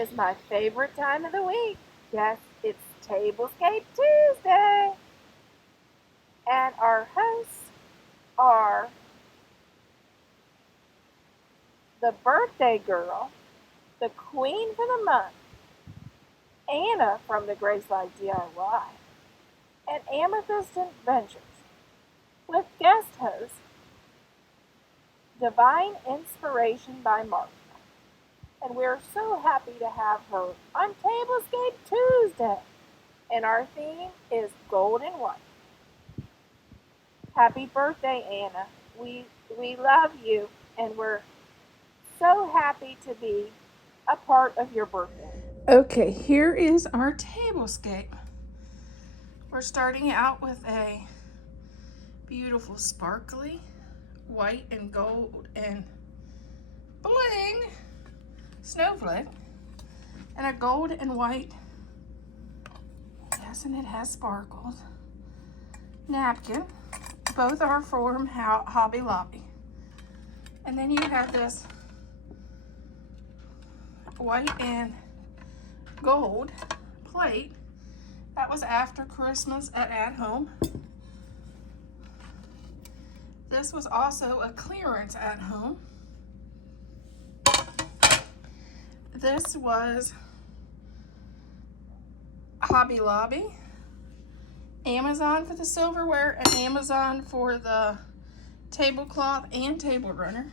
is my favorite time of the week. Yes, it's Tablescape Tuesday. And our hosts are the birthday girl, the queen for the month, Anna from the Graceland DIY, and Amethyst Adventures, with guest host, Divine Inspiration by Mark. And we're so happy to have her on Tablescape Tuesday. And our theme is Gold and White. Happy birthday, Anna. We love you, and we're so happy to be a part of your birthday. Okay, here is our tablescape. We're starting out with a beautiful sparkly white and gold and bling snowflake, and a gold and white, yes, and it has sparkles, napkin. Both are from Hobby Lobby. And then you have this white and gold plate that was after Christmas at home. This was also a clearance at home. This was Hobby Lobby, Amazon for the silverware, and Amazon for the tablecloth and table runner.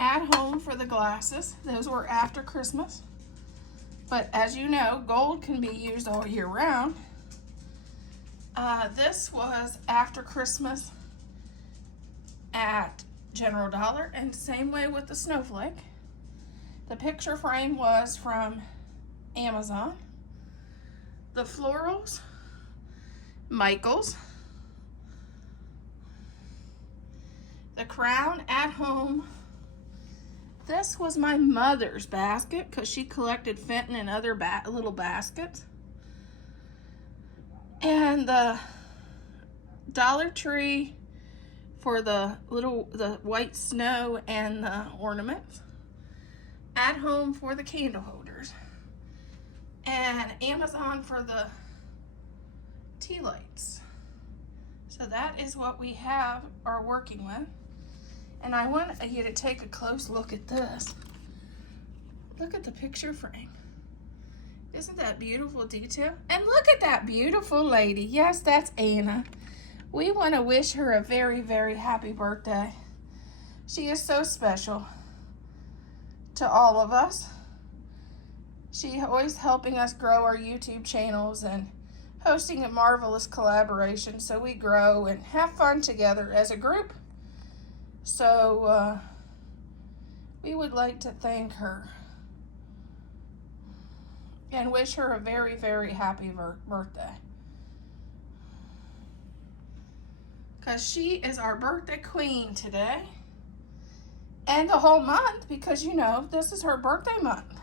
At home for the glasses. Those were after Christmas. But as you know, gold can be used all year round. This was after Christmas at General Dollar, and same way with the snowflake. The picture frame was from Amazon. The florals, Michael's. The crown at home. This was my mother's basket because she collected Fenton and other little baskets. And the Dollar Tree for the white snow and the ornaments. At home for the candle holders. And Amazon for the tea lights. So that is what we are working with. And I want you to take a close look at this. Look at the picture frame. Isn't that beautiful detail? And look at that beautiful lady. Yes, that's Anna. We want to wish her a very, very happy birthday. She is so special to all of us. She's always helping us grow our YouTube channels and hosting a marvelous collaboration so we grow and have fun together as a group. So we would like to thank her and wish her a very, very happy birthday. Because she is our birthday queen today. And the whole month, because you know, this is her birthday month.